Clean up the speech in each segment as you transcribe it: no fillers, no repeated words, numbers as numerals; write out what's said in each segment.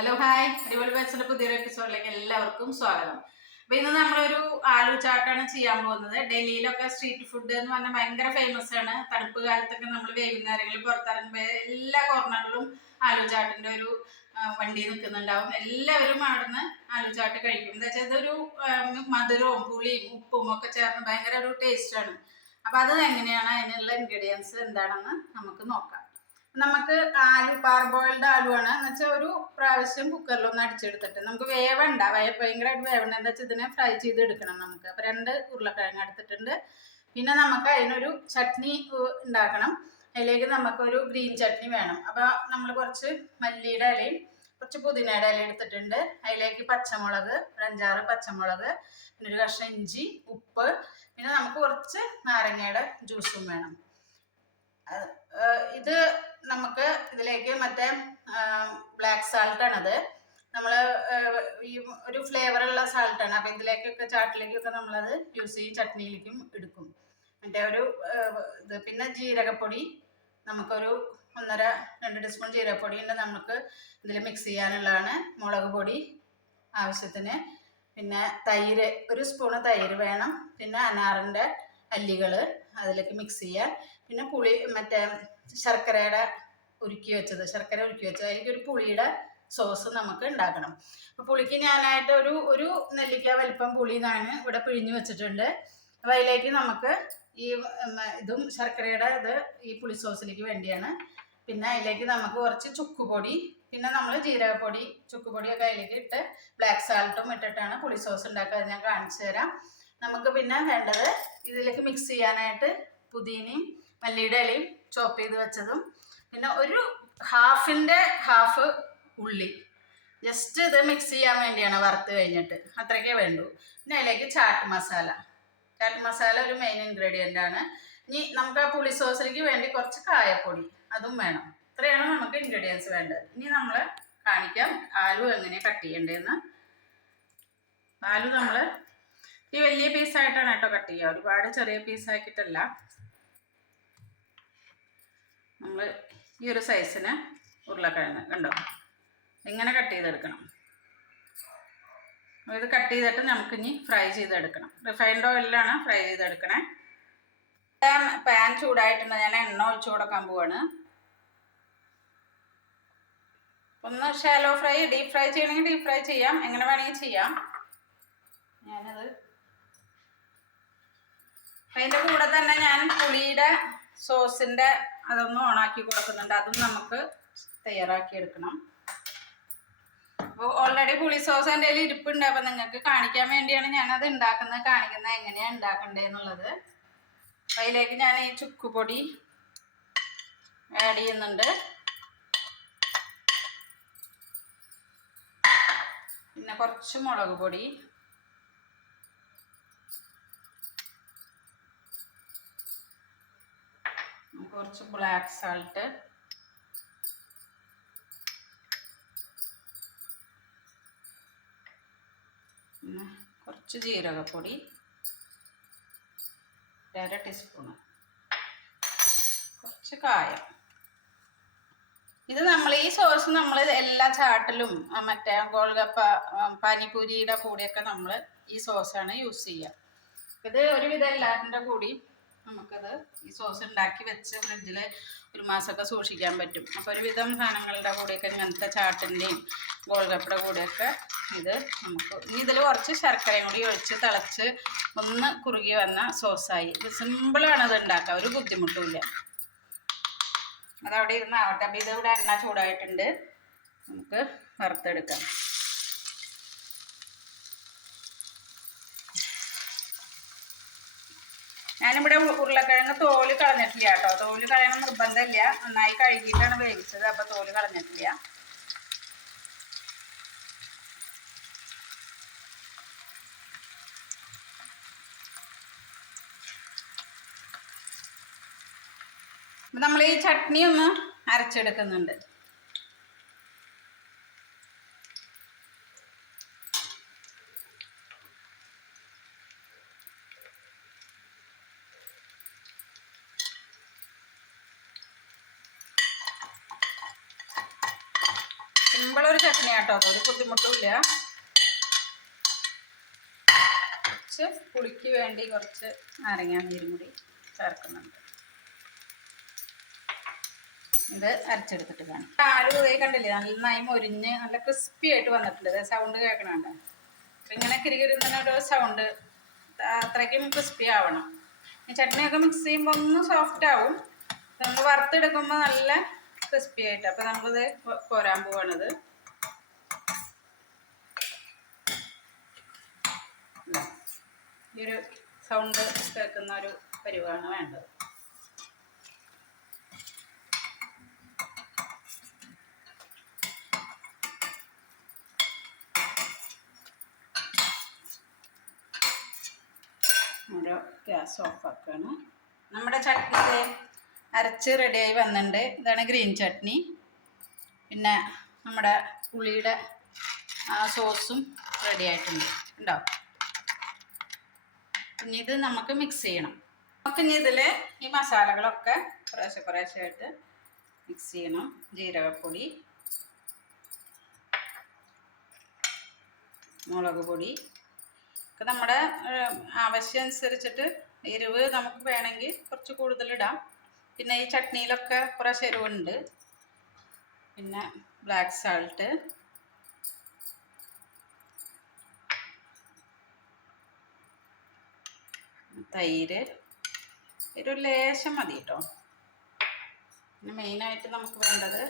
Hello hi, അടിപൊളി ബൈറ്റ്സിന്റെ പുതിയൊരു എപ്പിസോഡിലേക്ക് എല്ലാവർക്കും സ്വാഗതം. അപ്പൊ ഇന്ന് നമ്മളൊരു ആലു ചാട്ടാണ് ചെയ്യാൻ പോകുന്നത്. ഡൽഹിയിലൊക്കെ സ്ട്രീറ്റ് ഫുഡ് എന്ന് പറഞ്ഞാൽ ഭയങ്കര ഫേമസ് ആണ്. തണുപ്പ് കാലത്തൊക്കെ നമ്മൾ വൈകുന്നേരങ്ങളിൽ പുറത്തിറങ്ങുമ്പോൾ എല്ലാ കോർണറിലും ആലു ചാട്ടിന്റെ ഒരു വണ്ടി നിൽക്കുന്നുണ്ടാവും. എല്ലാവരും അവിടുന്ന് ആലു ചാട്ട് കഴിക്കും. എന്താ വെച്ചാൽ ഇതൊരു മധുരവും പുളിയും ഉപ്പും ഒക്കെ ചേർന്ന് ഭയങ്കര ഒരു ടേസ്റ്റ് ആണ്. അപ്പൊ അത് എങ്ങനെയാണ്, അതിനുള്ള ഇൻഗ്രീഡിയൻസ് എന്താണെന്ന് നമുക്ക് നോക്കാം. നമുക്ക് ആലു പാർബോയിൽഡ് ആലു ആണ് എന്ന് വെച്ചാൽ ഒരു പ്രാവശ്യം കുക്കറിലൊന്ന് അടിച്ചെടുത്തിട്ട് നമുക്ക് വേവണ്ട, ഭയങ്കരമായിട്ട് വേവണ്ട. എന്താ വെച്ചാൽ ഇതിനെ ഫ്രൈ ചെയ്ത് എടുക്കണം നമുക്ക്. അപ്പൊ 2 ഉരുളക്കിഴങ്ങ് എടുത്തിട്ടുണ്ട്. പിന്നെ നമുക്ക് അതിനൊരു ചട്നി ഉണ്ടാക്കണം. അതിലേക്ക് നമുക്കൊരു ഗ്രീൻ ചട്നി വേണം. അപ്പൊ നമ്മൾ കുറച്ച് മല്ലിയുടെ ഇലയും കുറച്ച് പുതിനയുടെ ഇല എടുത്തിട്ടുണ്ട്. അതിലേക്ക് പച്ചമുളക്, ഒരു 5-6 പച്ചമുളക്, പിന്നെ ഒരു കഷ്ണം ഇഞ്ചി, ഉപ്പ്, പിന്നെ നമുക്ക് കുറച്ച് നാരങ്ങയുടെ ജ്യൂസും വേണം. ഇത് നമുക്ക് ഇതിലേക്ക് മറ്റേ ബ്ലാക്ക് സാൾട്ട് ആണത്. നമ്മൾ ഈ ഒരു ഫ്ലേവറുള്ള സാൾട്ടാണ്. അപ്പം ഇതിലേക്കൊക്കെ ചാട്ടിലേക്കൊക്കെ നമ്മളത് യൂസ് ചെയ്യും, ചട്നിയിലേക്കും എടുക്കും. മറ്റേ ഒരു ഇത് പിന്നെ ജീരകപ്പൊടി നമുക്കൊരു 1.5-2 ടീസ്പൂൺ ജീരകപ്പൊടി ഉണ്ട് നമുക്ക് ഇതിൽ മിക്സ് ചെയ്യാനുള്ളതാണ്. മുളക് പൊടി ആവശ്യത്തിന്, പിന്നെ തൈര്, 1 സ്പൂണ് തൈര് വേണം. പിന്നെ അനാറിൻ്റെ അല്ലികൾ അതിലേക്ക് മിക്സ് ചെയ്യാൻ. പിന്നെ പുളി, മറ്റേ ശർക്കര ഉരുക്കി വെച്ചത് അതിലേക്കൊരു പുളിയുടെ സോസ് നമുക്ക് ഉണ്ടാക്കണം. അപ്പോൾ പുളിക്ക് ഞാനായിട്ട് ഒരു നെല്ലിക്ക വലിപ്പം പുളി ഞാൻ ഇവിടെ പിഴിഞ്ഞ് വെച്ചിട്ടുണ്ട്. അപ്പോൾ അതിലേക്ക് നമുക്ക് ഈ ഇതും ശർക്കരയുടെ ഇത് ഈ പുളി സോസിലേക്ക് വേണ്ടിയാണ്. പിന്നെ അതിലേക്ക് നമുക്ക് കുറച്ച് ചുക്കുപൊടി, പിന്നെ നമ്മൾ ജീരകപ്പൊടി, ചുക്കുപൊടിയൊക്കെ അതിലേക്ക് ഇട്ട് ബ്ലാക്ക് സാൾട്ടും ഇട്ടിട്ടാണ് പുളി സോസ് ഉണ്ടാക്കുക. അത് ഞാൻ കാണിച്ചു തരാം. നമുക്ക് പിന്നെ വേണ്ടത് ഇതിലേക്ക് മിക്സ് ചെയ്യാനായിട്ട് പുതിനയും മല്ലിയുടെ ഇലയും ചോപ്പ് ചെയ്ത് വെച്ചതും, പിന്നെ ഒരു ഹാഫ് ഉള്ളി, ജസ്റ്റ് ഇത് മിക്സ് ചെയ്യാൻ വേണ്ടിയാണ്, വറുത്ത് കഴിഞ്ഞിട്ട് അത്രയ്ക്കേ വേണ്ടൂ. പിന്നെ അതിലേക്ക് ചാട്ട് മസാല ഒരു മെയിൻ ഇൻഗ്രീഡിയൻ്റ് ആണ്. ഇനി നമുക്ക് ആ പുളി സോസിലേക്ക് വേണ്ടി കുറച്ച് കായപ്പൊടി അതും വേണം. ഇത്രയാണ് നമുക്ക് ഇൻഗ്രീഡിയൻസ് വേണ്ടത്. ഇനി നമ്മൾ കാണിക്കാം ആലു എങ്ങനെയാണ് കട്ട് ചെയ്യേണ്ടതെന്ന്. ആലു നമ്മൾ ഈ വലിയ പീസായിട്ടാണ് കേട്ടോ കട്ട് ചെയ്യുക, ഒരുപാട് ചെറിയ പീസാക്കിയിട്ടല്ല. നമ്മൾ ഈ ഒരു സൈസിന് ഉരുളക്കിഴങ്ങ് കണ്ടോ ഇങ്ങനെ കട്ട് ചെയ്തെടുക്കണം. ഇത് കട്ട് ചെയ്തിട്ട് നമുക്കിനി ഫ്രൈ ചെയ്തെടുക്കണം. റിഫൈൻഡ് ഓയിലാണ് ഫ്രൈ ചെയ്തെടുക്കണേ. പാൻ ചൂടായിട്ടുണ്ട്, ഞാൻ എണ്ണ ഒഴിച്ചു കൊടുക്കാൻ പോവാണ്. ഒന്ന് ഷാലോ ഫ്രൈ, ഡീപ്പ് ഫ്രൈ ചെയ്യണമെങ്കിൽ ഡീപ്പ് ഫ്രൈ ചെയ്യാം, എങ്ങനെ വേണമെങ്കിൽ ചെയ്യാം. ഞാനത് അതിൻ്റെ കൂടെ തന്നെ ഞാൻ പുളിയുടെ സോസിൻ്റെ അതൊന്ന് ഓണാക്കി കൊടുക്കുന്നുണ്ട്. അതും നമുക്ക് തയ്യാറാക്കി എടുക്കണം. അപ്പോൾ ഓൾറെഡി പുളി സോസ് എൻ്റെ കയ്യിൽ ഇരിപ്പുണ്ട്. അപ്പം നിങ്ങൾക്ക് കാണിക്കാൻ വേണ്ടിയാണ് ഞാനത് കാണിക്കുന്നത് എങ്ങനെയാണ് ഉണ്ടാക്കേണ്ടതെന്നുള്ളത്. അതിലേക്ക് ഞാൻ ഈ ചുക്കുപൊടി ആഡ് ചെയ്യുന്നുണ്ട്. പിന്നെ കുറച്ച് മുളക് പൊടി, കുറച്ച് ബ്ലാക്ക് സാൾട്ട്, പിന്നെ കുറച്ച് ജീരകപ്പൊടി, 1/2 ടീസ്പൂണ്, കുറച്ച് കായം. ഇത് നമ്മൾ ഈ സോസ് നമ്മൾ എല്ലാ ചാട്ടിലും മറ്റേ ഗോൾഗപ്പ, പാനിപൂരിയുടെ കൂടെയൊക്കെ നമ്മൾ ഈ സോസാണ് യൂസ് ചെയ്യുക. ഇത് ഒരുവിധം എല്ലാത്തിൻ്റെ കൂടി നമുക്കത് ഈ സോസ് ഉണ്ടാക്കി വെച്ച് ഫ്രിഡ്ജിൽ 1 മാസമൊക്കെ സൂക്ഷിക്കാൻ പറ്റും. അപ്പോൾ ഒരുവിധം സാധനങ്ങളുടെ കൂടെയൊക്കെ ഇങ്ങനത്തെ ചാട്ടിൻ്റെയും ഗോൾഗപ്പയുടെ കൂടെയൊക്കെ ഇത് നമുക്ക് ഇതിൽ കുറച്ച് ശർക്കരയും കൂടി ഒഴിച്ച് തിളച്ച് ഒന്ന് കുറുകി വന്ന സോസായി. ഇത് സിമ്പിളാണ് ഇത് ഉണ്ടാക്കുക, ഒരു ബുദ്ധിമുട്ടുമില്ല. അതവിടെ ഇരുന്നാവട്ടെ. അപ്പോൾ ഇതിവിടെ എണ്ണ ചൂടായിട്ടുണ്ട്, നമുക്ക് വറുത്തെടുക്കാം. ഞാനിവിടെ ഉരുളക്കിഴങ്ങ് തോല് കളഞ്ഞിട്ടില്ല കേട്ടോ. തോല് കളയണം നിർബന്ധമില്ല, നന്നായി കഴുകിയിട്ടാണ് വേവിച്ചത്. അപ്പോൾ തോല് കളഞ്ഞിട്ടില്ല. നമ്മൾ ഈ ചട്നി ഒന്ന് അരച്ചെടുക്കുന്നുണ്ട്. സിമ്പിളൊരു ചട്നി ആട്ടോ, അതൊരു ബുദ്ധിമുട്ടുമില്ല. കുറച്ച് പുളിക്ക് വേണ്ടി കുറച്ച് നാരങ്ങാനീരും കൂടി ചേർക്കുന്നുണ്ട്. ഇത് അരച്ചെടുത്തിട്ട് കാണാം. ആലു കണ്ടില്ലേ, നന്നായി മൊരിഞ്ഞ് നല്ല ക്രിസ്പി ആയിട്ട് വന്നിട്ടുണ്ട്. സൗണ്ട് കേൾക്കണുണ്ട്. ഇങ്ങനെ കിരികിരുന്നൊരു സൗണ്ട്, അത്രയ്ക്കും ക്രിസ്പി ആവണം. ഈ ചട്നിയൊക്കെ മിക്സ് ചെയ്യുമ്പോൾ ഒന്ന് സോഫ്റ്റ് ആവും. നമ്മൾ വറുത്തെടുക്കുമ്പോൾ നല്ല ക്രിസ്പി ആയിട്ട്. അപ്പോൾ നമ്മളിത് കോരാൻ പോവാണിത്. ഈ ഒരു സൗണ്ട് കേൾക്കുന്ന ഒരു പരിവാണ് വേണ്ടത്. ഓരോ ഗ്യാസ് ഓഫാക്കാണ്. നമ്മുടെ ചട്നി അരച്ച് റെഡിയായി വന്നിട്ടുണ്ട്. ഇതാണ് ഗ്രീൻ ചട്നി. പിന്നെ നമ്മുടെ പുളിയുടെ സോസും റെഡി ആയിട്ടുണ്ട്. ഉണ്ടാവും. ഇനി ഇത് നമുക്ക് മിക്സ് ചെയ്യണം. നമുക്കിനി ഇതിൽ ഈ മസാലകളൊക്കെ കുറേശ്ശെ മിക്സ് ചെയ്യണം. ജീരകപ്പൊടി, മുളക് പൊടി ഒക്കെ നമ്മുടെ ആവശ്യം അനുസരിച്ചിട്ട് എരിവ് നമുക്ക് വേണമെങ്കിൽ കുറച്ച് കൂടുതലിടാം. പിന്നെ ഈ ചട്നിയിലൊക്കെ കുറച്ച് എരിവുണ്ട്. പിന്നെ ബ്ലാക്ക് സാൾട്ട്, തൈര്, ഒരു ലേശം മതി കേട്ടോ. പിന്നെ മെയിനായിട്ട് നമുക്ക് വേണ്ടത്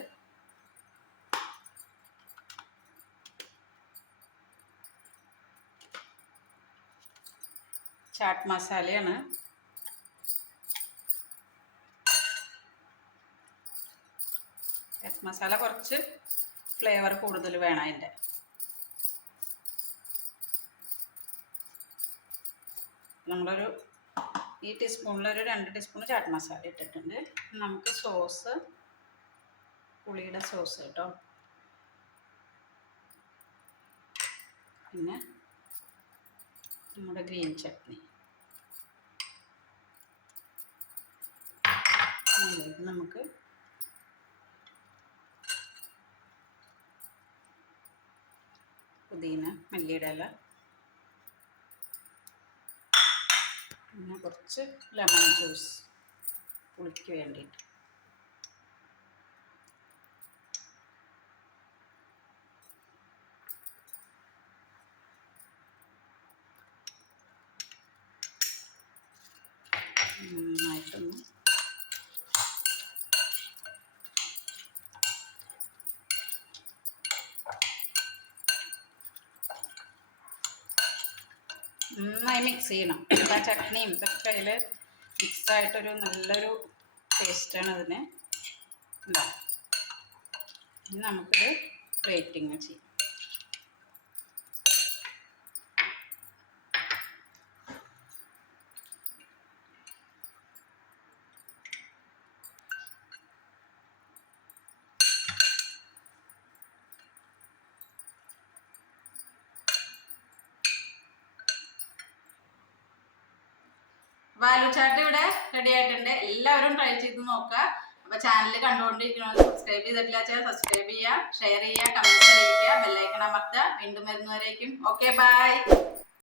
ചാട്ട് മസാലയാണ്. ചാട്ട് മസാല കുറച്ച് ഫ്ലേവർ കൂടുതൽ വേണം അതിൻ്റെ. നമ്മളൊരു ഈ ടീസ്പൂണിലൊരു 2 ടീസ്പൂൺ ചാട്ട് മസാല ഇട്ടിട്ടുണ്ട്. നമുക്ക് സോസ്, പുളിയുടെ സോസ് കേട്ടോ. പിന്നെ നമ്മുടെ ഗ്രീൻ ചട്നി. നമുക്ക് പുതിന, മല്ലിയുടെ ഇല, പിന്നെ കുറച്ച് ലെമൺ ജ്യൂസ് പുളിക്ക് വേണ്ടിയിട്ട്. നന്നായിട്ടൊന്ന് നന്നായി മിക്സ് ചെയ്യണം. ആ ചട്നിയും ഇതൊക്കെ അതിൽ മിക്സായിട്ടൊരു നല്ലൊരു ടേസ്റ്റാണ് അതിന് ഉണ്ടാവും. ഇനി നമുക്കൊരു പ്ലേറ്റിങ് ചെയ്യാം. ആലു ചാട്ട് ഇവിടെ റെഡി ആയിട്ടുണ്ട്. എല്ലാവരും ട്രൈ ചെയ്ത് നോക്കുക. അപ്പൊ ചാനൽ കണ്ടുകൊണ്ടിരിക്കണമെന്ന് സബ്സ്ക്രൈബ് ചെയ്തിട്ടില്ല, സബ്സ്ക്രൈബ് ചെയ്യുക, ഷെയർ ചെയ്യുക, കമന്റ്സ് അറിയിക്കുക, ബെല്ലൈക്കൺ അമർത്തുക. വീണ്ടും വരുന്നവരേക്കും ഓക്കെ, ബൈ.